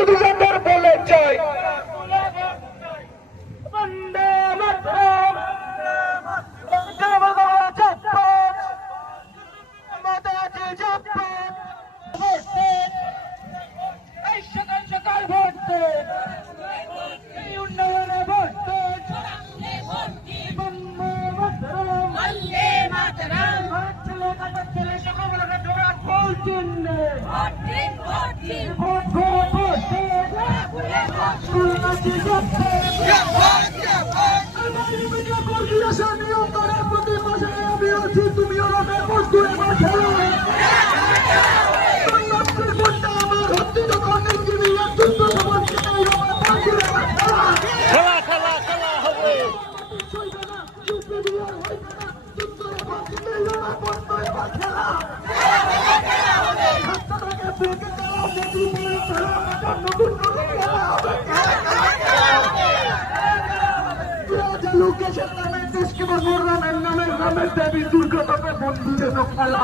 দুজনের বলে চাই বন্দে মাতরম সকাল সকাল ভোট উন্নয়নে ভোট ছেলে সকলকে জোড়া ফুল চিহ্নে ভোট ভোট ভোট নিয়ন্ত্রণের প্রতি পাশে আমি আছি তুমি আমাদের মজদুরে বসে লোকেশের নামে দেশকে রামের নামের রামের দেবী দুর্গা তাকে বন্ধু যেন খেলা